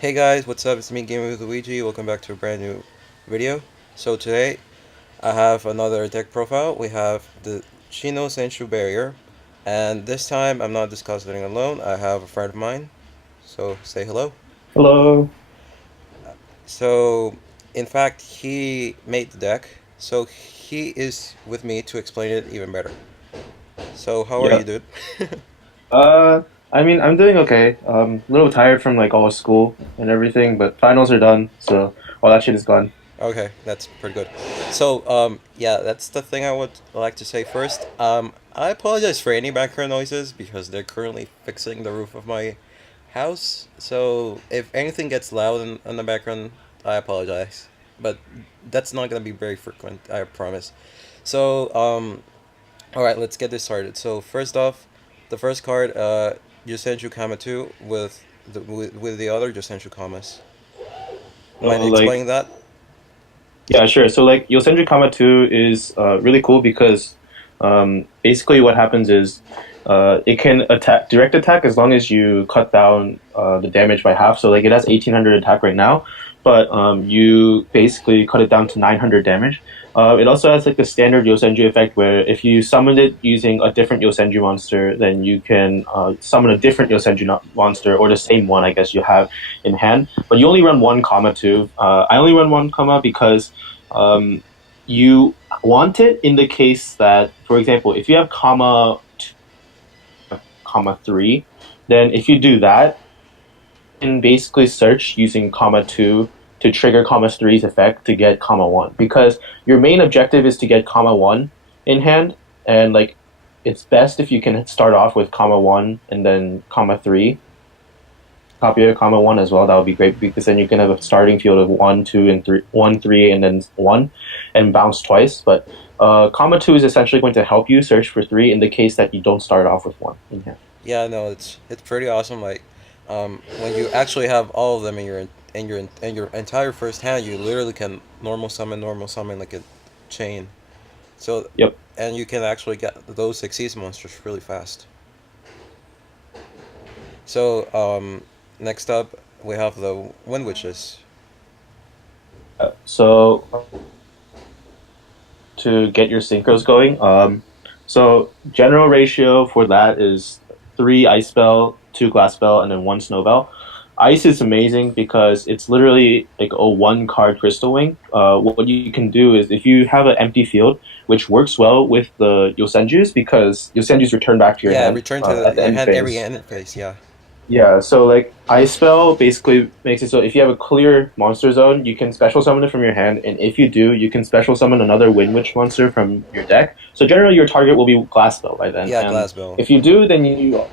Hey guys, what's up? It's me, Gaming with Luigi. Welcome back to a brand new video. So today, I have another deck profile. We have the Shino Senshu Barrier, and this time I'm not discussing it alone. I have a friend of mine. So say hello. Hello. So, in fact, he made the deck, so he is with me to explain it even better. So how are you, Yeah. dude? I'm doing okay. A little tired from like all school and everything, but finals are done, so all that shit is gone. Okay, that's pretty good. So, yeah, that's the thing I would like to say first. I apologize for any background noises because they're currently fixing the roof of my house. So, if anything gets loud in the background, I apologize. But that's not gonna be very frequent, I promise. So, all right, let's get this started. So, first off, the first card, Yusenju Kama 2 with the other Yusenju Kamas. Mind So like, explaining that? yeah, sure. So like, Yosenju Kama 2 is really cool because basically what happens is it can attack direct attack as long as you cut down the damage by half. So like, it has 1800 attack right now, but you basically cut it down to 900 damage. It also has like a standard Yosenju effect where if you summon it using a different Yosenju monster, then you can summon a different Yosenju monster or the same one, I guess you have in hand. But you only run one comma too. I only run one comma because um, you want it in the case that, for example, if you have comma two, comma three, then if you do that, you can basically search using comma two to trigger comma three's effect to get comma one. Because your main objective is to get comma one in hand, and like it's best if you can start off with comma one and then comma three copy a comma one as well. That would be great because then you can have a starting field of one, two, and three, one, three, and then one, and bounce twice. But comma two is essentially going to help you search for three in the case that you don't start off with one in hand. Yeah, no, it's pretty awesome. Like, when you actually have all of them in your entire first hand, you literally can normal summon like a chain. So, Yep. and you can actually get those succeeds monsters really fast. So, next up we have the Wind Witches. So to get your synchros going, so general ratio for that is three ice spell, two glass spell, and then one snow bell. Ice is amazing because it's literally like a one card crystal wing. What you can do is if you have an empty field, which works well with the Yosenjus because Yosenjus return back to your Yeah, hand return to at the your end hand every phase. end phase. Yeah, Yeah, so like Ice Spell basically makes it so if you have a clear monster zone, you can special summon it from your hand, and if you do, you can special summon another Wind Witch monster from your deck. So generally, your target will be Glass Spell by then, yeah, and Glass Bell. if you do, then you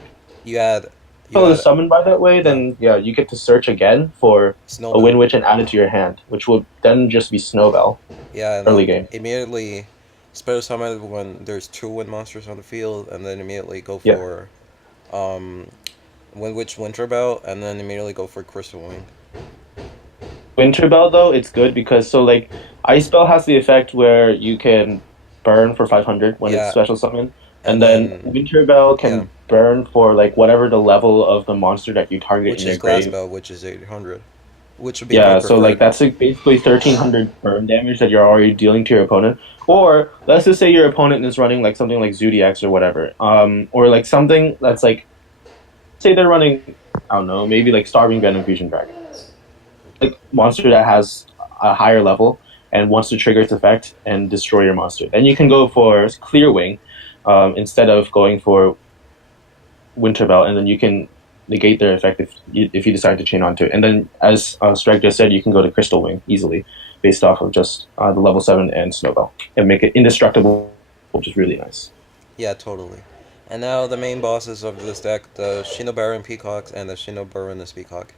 You add, you spell the add, summon by that way, yeah, then yeah, you get to search again for Snow a Wind Bell. Witch and add it to your hand, which will then just be Snowbell Yeah, and early then game. immediately special summon when there's two wind monsters on the field, and then immediately go Yeah. for um Wind Witch Winter Bell, and then immediately go for Crystal Wing. Winter Bell though, it's good because so like Ice Spell has the effect where you can burn for 500 when it's Yeah, special summon, and and then then Winter Bell yeah, can burn for like whatever the level of the monster that you target which in is your Glass grave. Bell, which is 800, which would be my Yeah, so like preferred. that's like basically 1300 burn damage that you're already dealing to your opponent. Or let's just say your opponent is running like something like Zodiacs or whatever, or like something that's like say they're running I don't know maybe like Starving Venom Fusion Dragon like monster that has a higher level and wants to trigger its effect and destroy your monster. Then you can go for Clear Wing instead of going for Winter Belt, and then you can negate their effect if you decide to chain onto it. And then, as Strike just said, you can go to Crystal Wing easily based off of just the level 7 and Snowbell and make it indestructible, which is really nice. Yeah, totally. And now the main bosses of this deck: the Shinobaron Peacocks and the Shinobaroness Peacock.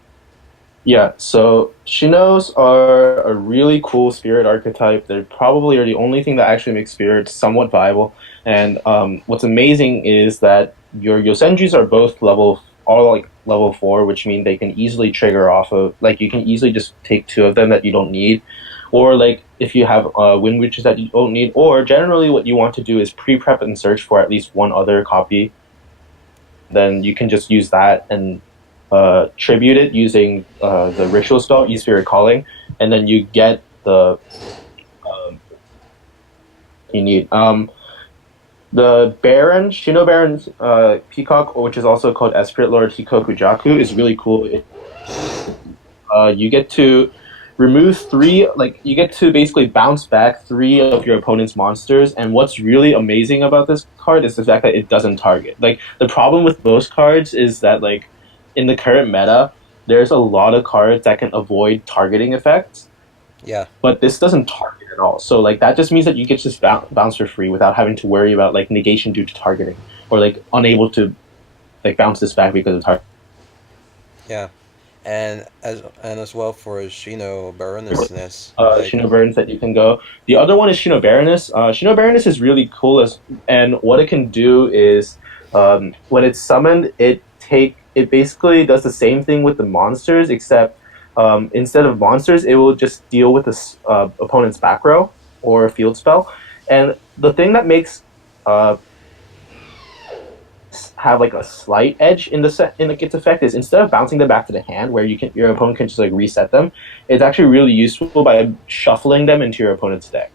Yeah, so Shinos are a really cool spirit archetype. They probably are the only thing that actually makes spirits somewhat viable. And what's amazing is that your Yosenjus are both all like level four, which mean they can easily trigger off of like you can easily just take two of them that you don't need, or like if you have wind witches that you don't need, or generally what you want to do is pre-prep and search for at least one other copy. Then you can just use that and tribute it using the ritual spell, East Calling, and then you get the you need. The Baron, Shino Baron's Peacock, which is also called Esprit Lord Hikoku Jaku, is really cool. You get to remove three, like, you get to basically bounce back three of your opponent's monsters. And what's really amazing about this card is the fact that it doesn't target. Like, the problem with most cards is that, like, in the current meta, there's a lot of cards that can avoid targeting effects, Yeah. but this doesn't target at all. So like that just means that you get to just bounce for free without having to worry about like negation due to targeting or like unable to like bounce this back because of target. Yeah. And as well for Shino Baronessness, like Shino Baroness that you can go. The other one is Shino Baroness. Shino Baroness is really cool and what it can do is when it's summoned, it basically does the same thing with the monsters except instead of monsters, it will just deal with the opponent's back row or field spell. And the thing that makes have like a slight edge in its effect is instead of bouncing them back to the hand, where your opponent can just like reset them, it's actually really useful by shuffling them into your opponent's deck.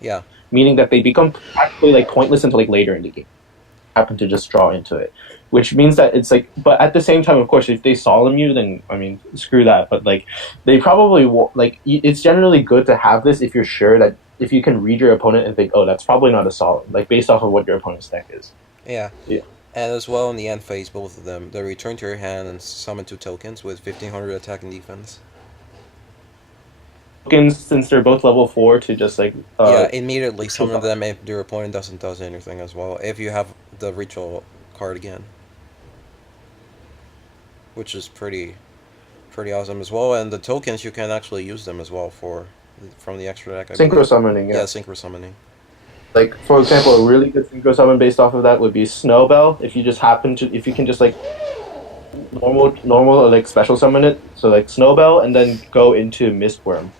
Yeah. Meaning that they become practically like pointless until like later in the game. Happen to just draw into it, which means that it's like. But at the same time, of course, if they solemn you, then I mean, screw that. But like, they probably like. It's generally good to have this if you're sure that if you can read your opponent and think, oh, that's probably not a solemn, like based off of what your opponent's deck is. Yeah. Yeah. And as well in the end phase, both of them, they return to your hand and summon 2 tokens with 1500 attack and defense. Tokens, since they're both level 4, to just like yeah, immediately summon them if your opponent does anything as well. If you have the ritual card again, which is pretty awesome as well. And the tokens you can actually use them as well from the extra deck. synchro summoning. Yeah, synchro summoning. Like for example, a really good synchro summon based off of that would be Snowbell. If you can just like normal or like special summon it, so like Snowbell, and then go into Mistworm.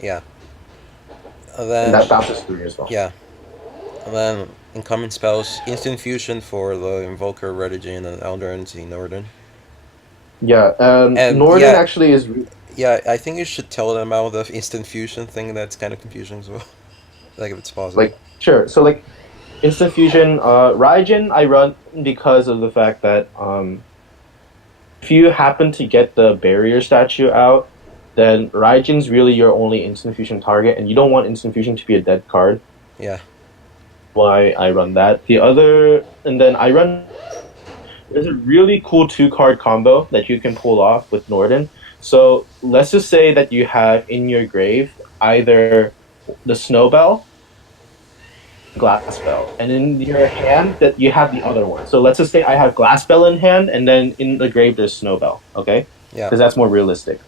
Yeah. And that bounces through as well. Yeah. And then incoming spells, instant fusion for the Invoker, Redigin, and Eldrazi Norden. Yeah, and Norden actually is. Yeah, I think you should tell them about the instant fusion thing. That's kind of confusing as well. Like if it's possible. Like sure, so like instant fusion, Raijin I run because of the fact that if you happen to get the barrier statue out, then Raijin's really your only instant fusion target, and you don't want instant fusion to be a dead card. Yeah. Why I run that. And then I run. There's a really cool 2-card combo that you can pull off with Norden. So let's just say that you have in your grave either the Snowbell, Glassbell, and in your hand that you have the other one. So let's just say I have Glassbell in hand, and then in the grave there's Snowbell. Okay. Yeah. Because that's more realistic.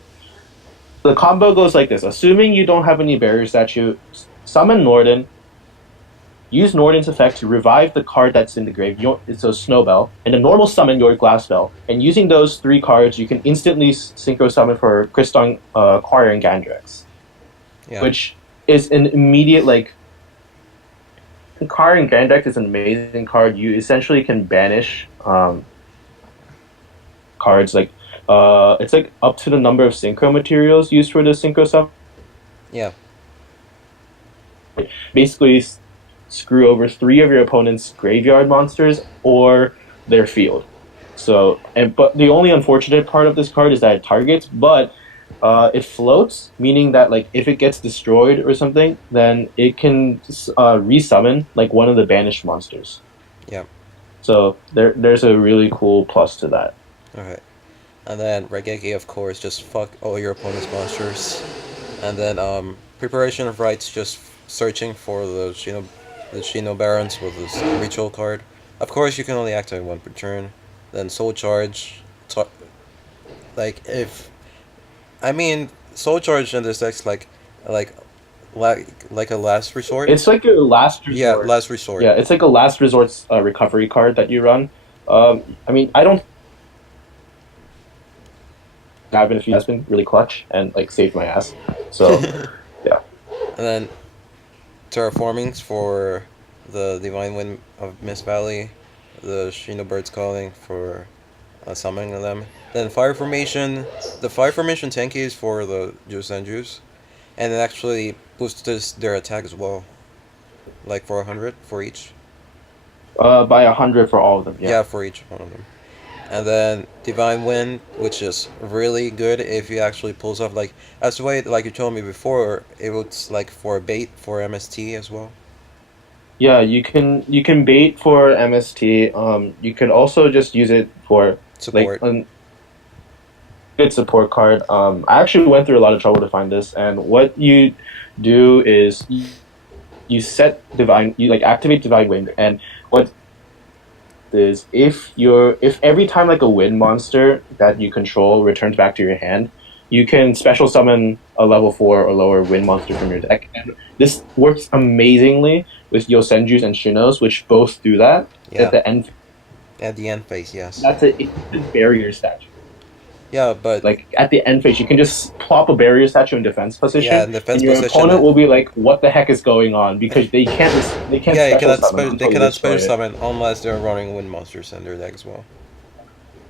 The combo goes like this: assuming you don't have any barrier statue, summon Norden. Use Norden's effect to revive the card that's in the grave, it's a Snowbell, and then normal summon your Glassbell. And using those 3 cards, you can instantly synchro summon for Kriston, Quarrier, and Gandrex. Yeah. Which is an immediate, like... Quarrier and Gandrex is an amazing card. You essentially can banish cards, like... it's like up to the number of synchro materials used for the synchro summon. Yeah. Basically... screw over 3 of your opponent's graveyard monsters or their field. But the only unfortunate part of this card is that it targets, but it floats, meaning that like if it gets destroyed or something, then it can resummon like one of the banished monsters. Yeah. So there's a really cool plus to that. Okay. And then Raigeki, of course, just fuck all your opponent's monsters. And then Preparation of Rites, just searching for the Shino Barons with this ritual card. Of course, you can only activate 1 per turn. Then Soul Charge. Soul Charge in this deck's like a last resort. It's like a last resort. Yeah, last resort. Yeah, it's like a last resort recovery card that you run. I don't. Has been really clutch and like saved my ass. So, yeah. And then Terraformings for the Divine Wind of Mist Valley, the Shino Bird's Calling for summoning them. Then fire formation. The fire formation tanky is for the juice and juice, and it actually boosts their attack as well, like for 100 for each. By 100 for all of them. Yeah. Yeah, for each one of them. And then Divine Wind, which is really good if you actually pulls off like as the way like you told me before, it was like for bait for MST as well. Yeah, you can bait for MST. You can also just use it for like Support. good support card. I actually went through a lot of trouble to find this, and what you do is you set divine, you like activate divine wind, and what is if every time like a wind monster that you control returns back to your hand, you can special summon a level 4 or lower wind monster from your deck. And this works amazingly with Yosenjus and Shinos, which both do that at Yeah. the end. At the end phase, yes. That's a instant barrier statue. Yeah, but Like at the end phase, you can just plop a barrier statue in defense yeah, position, in defense and your position. opponent will be like, "What the heck is going on?" Because they can't Yeah, you special cannot summon they until you cannot destroy special it. summon unless they're running wind monsters in their deck as well.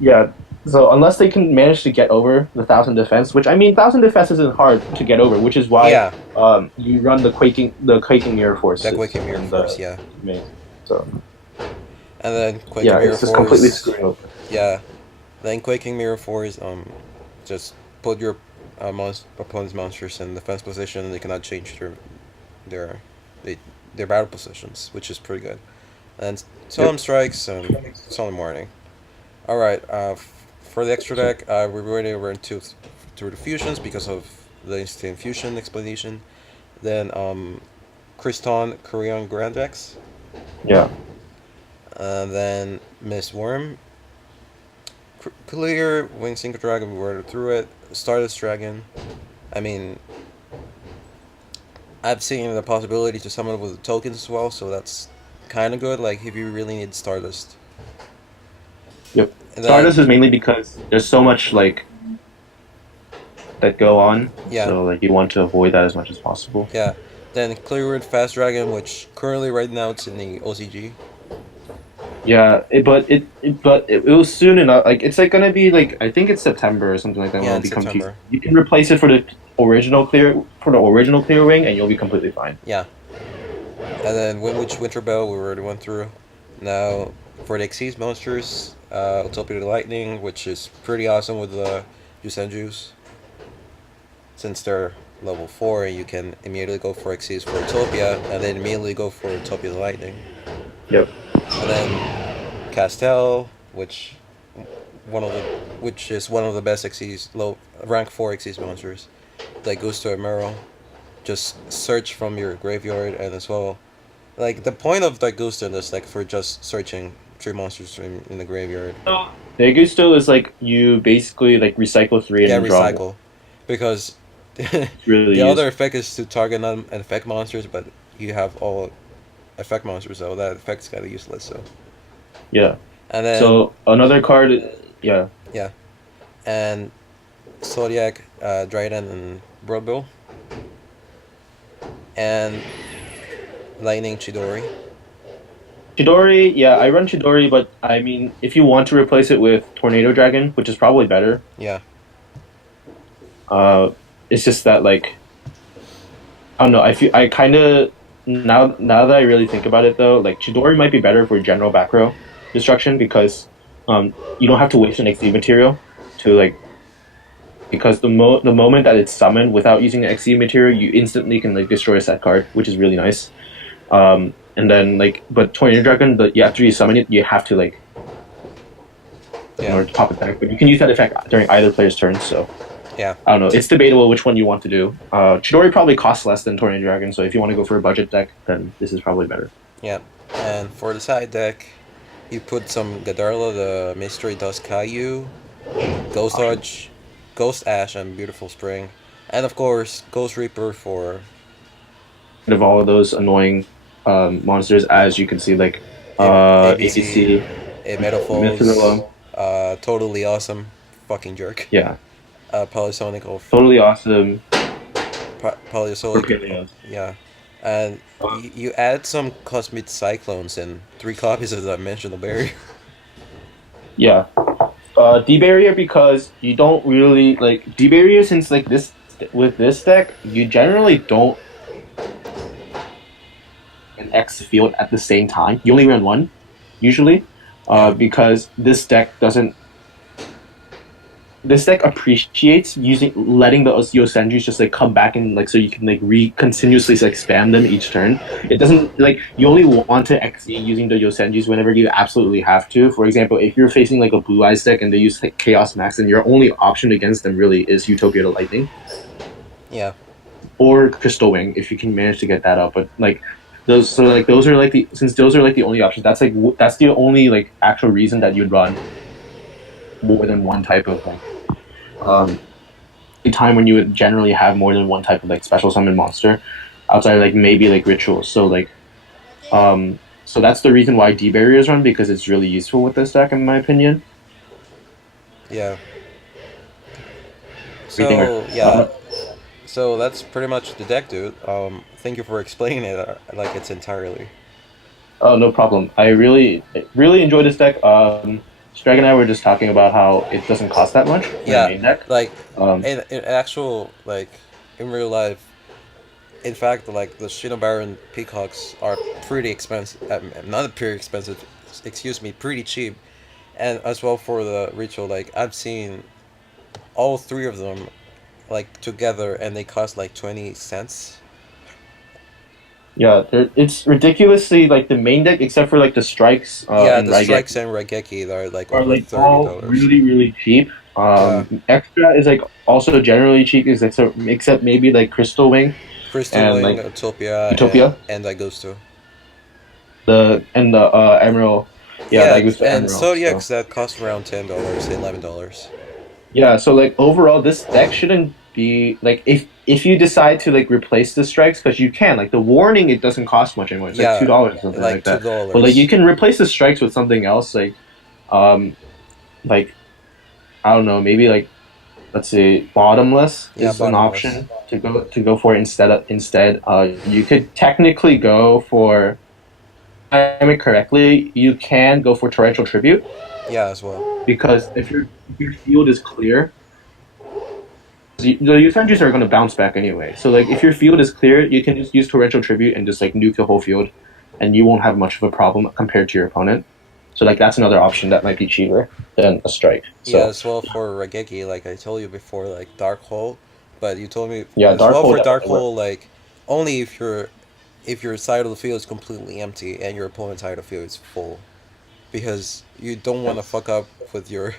Yeah. So unless they can manage to get over the 1,000 defense, which I mean, 1,000 defense isn't hard to get over, which is why Yeah, you run the quaking mirror that forces Quaking Mirror in Force, the yeah. main. So And then Quaking yeah, Mirror it's just completely Force, screwing over. yeah. Then Quaking Mirror Force, just put your opponent's monsters in defense position and they cannot change their they, their battle positions, which is pretty good. And Solemn Yep. Strikes and Solemn Warning. Alright, for the extra So deck, we already went through the fusions because of the instant fusion explanation. Then, Kriston Korean Grandex. yeah, Then Miss Worm. Clear Wing Synchro Dragon, we were through it. Stardust Dragon. I mean, I've seen the possibility to summon it with tokens as well, so that's kind of good. Like if you really need Stardust, yep. and then Stardust is mainly because there's so much like that go on, yeah, so like you want to avoid that as much as possible. yeah, then Clearwood Fast Dragon, which currently right now it's in the OCG. Yeah, it was soon enough. Like it's like gonna be like I think it's September or something like that when Yeah, it'll in become feasible. September. You can replace it for the original clear wing, and you'll be completely fine. Yeah, and then Winwich Winterbell we already went through. Now for the Xyz monsters, Utopia the Lightning, which is pretty awesome with the Juice, since they're level 4, you can immediately go for Xyz for Utopia, and then immediately go for Utopia the Lightning. Yep. And then Castel, which is one of the best Xyz low rank 4 Xyz monsters. Like goes to Emerald. Just search from your graveyard and as well. Like the point of that Gusto is like for just searching 3 monsters in the graveyard. The Augusto is like you basically like recycle three and Yeah, then draw one. recycle. Because It's really the other useful. effect is to target non-effect monsters, but you have all effect monsters, so that effect's kind of useless. So Yeah. and then So another card, yeah, yeah, and Zodiac, Dryden, and Broadbill, and Lightning Chidori. Chidori. Yeah, I run Chidori, but I mean, if you want to replace it with Tornado Dragon, which is probably better, Yeah, uh, it's just that like I don't know. I kind of now that I really think about it though, like Chidori might be better for general back row destruction because you don't have to waste an XD material to like because the moment that it's summoned without using an XD material, you instantly can like destroy a set card, which is really nice. And then like but Tornado Dragon, after you summon it, you have to like in yeah, order to pop it back. But you can use that effect during either player's turn, so. yeah, I don't know. It's debatable which one you want to do. Chidori probably costs less than Tornado Dragon, so if you want to go for a budget deck, then this is probably better. yeah. And for the side deck, you put some Gadarla, the Mystery Dust Caillou, Ghost Dodge, Ghost Ash, and Beautiful Spring, and of course Ghost Reaper for Rid of all of those annoying monsters, as you can see, like ABC, APC, a Metaphors, Mythanilla. totally awesome, fucking jerk. Yeah, Polysonic of totally awesome. Polysonic, Propilios. yeah. And you add some Cosmic Cyclones and 3 copies of the Dimensional Barrier. Yeah, D barrier because you don't really like D barrier since like this with this deck you generally don't an X field at the same time. You only run one usually, Yeah. because this deck appreciates using letting the Yosenjus just like come back and like so you can like continuously like spam them each turn. It doesn't like you only want to XE using the Yosenjus whenever you absolutely have to. For example, if you're facing like a Blue Eyes deck and they use like Chaos Max, and your only option against them really is Utopia to Lightning Yeah. or Crystal Wing if you can manage to get that up. But like those are like the since those are like the only options. That's like that's the only like actual reason that you'd run more than one type of like um a time when you would generally have more than one type of like special summon monster outside of, like maybe like rituals. So like so that's the reason why D barriers run because it's really useful with this deck in my opinion. Yeah. Everything So yeah. So that's pretty much the deck, dude. Thank you for explaining it like it's entirely. oh no problem. I really enjoy this deck. Strag and I were just talking about how it doesn't cost that much in the Yeah, main deck. like Um, in actual like in real life. In fact, like the Shinobaran peacocks are pretty expensive. Not pretty expensive. Excuse me, pretty cheap. And as well for the ritual, like I've seen all three of them like together, and they cost like 20 cents. yeah, it's ridiculously like the main deck, except for like the strikes Yeah, and the Raigeki, strikes and Regeki are like are over like thirty all dollars. really cheap. Yeah, Extra is like also generally cheap, is except maybe like Crystal Wing Crystal and Wing, like Utopia, Utopia, and Daigusto. the Emerald. Yeah, Yeah, that goes to and Emerald. So Zodiacs that cost around $10, $11. yeah, so like overall, this deck shouldn't be like if you decide to like replace the strikes because you can like the warning it doesn't cost much anymore. It's like Yeah, $2 or something like like two that. But like you dollars. can replace the strikes with something else um like I don't know maybe like let's say bottomless Yeah, is an bottomless. option to go for instead. You could technically go for time it correctly. You can go for torrential tribute Yeah, as well. because if your field is clear the Yusandris are going to bounce back anyway. So like if your field is clear, you can just use torrential tribute and just like nuke the whole field, and you won't have much of a problem compared to your opponent. So like that's another option that might be cheaper than a strike. Yeah, So as well for Regeki, like I told you before, like Dark Hole, but you told me yeah, as dark well hole for Dark definitely Hole, works. like only if your side of the field is completely empty and your opponent's side of the field is full, because you don't want to Yes. fuck up with your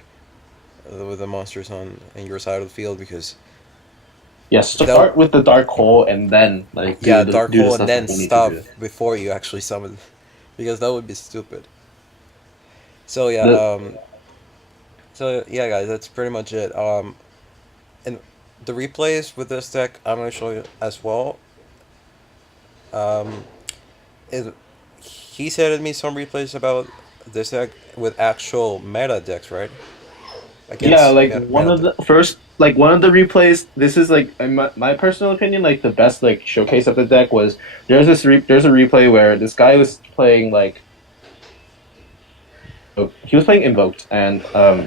with the monsters on your side of the field because Yeah, they'll start with the dark hole and then like yeah Dark do the Hole and stuff that then you need to stop do. before you actually summon, because that would be stupid. So yeah, The so yeah, guys, that's pretty much it. And the replays with this deck, I'm gonna show you as well. Um, it, he sent me some replays about this deck with actual meta decks, right? Yeah, Against like one meta of deck. the first, like one of the replays. This is like in my personal opinion, like the best like showcase of the deck was there's a replay where this guy was playing like he was playing invoked and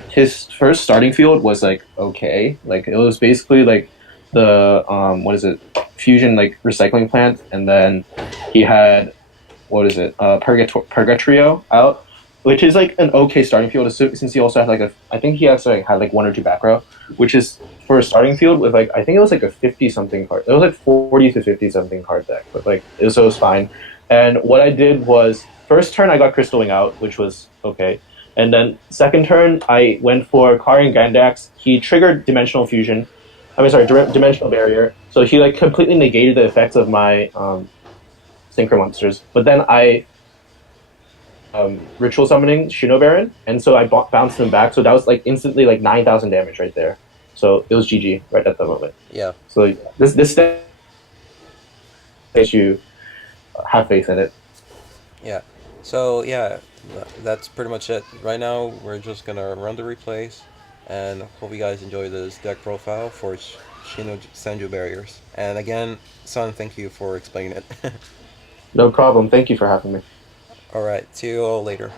his first starting field was like okay, like it was basically like the what is it fusion like recycling plant, and then he had what is it Purgatrio out, which is like an okay starting field since he also had like a I think he also like, had like one or two back row, which is for a starting field with like I think it was like a 50 something card. It was like 40 to 50 something card deck, but like it was fine. And what I did was first turn I got Crystalling out, which was okay. And then second turn I went for Kari and Gandax. He triggered Dimensional Fusion. I mean, sorry, Dimensional Barrier. So he like completely negated the effects of my synchro monsters. But then I ritual summoning Shino Baron, and so I bounced them back. So that was like instantly like 9,000 damage right there. So it was GG right at the moment. Yeah, So like, this makes you have faith in it. yeah. So yeah, that's pretty much it. Right now, we're just gonna run the replays, and hope you guys enjoy this deck profile for Shino Senju barriers. And again, Son, thank you for explaining it. No problem. Thank you for having me. All right, see you all later.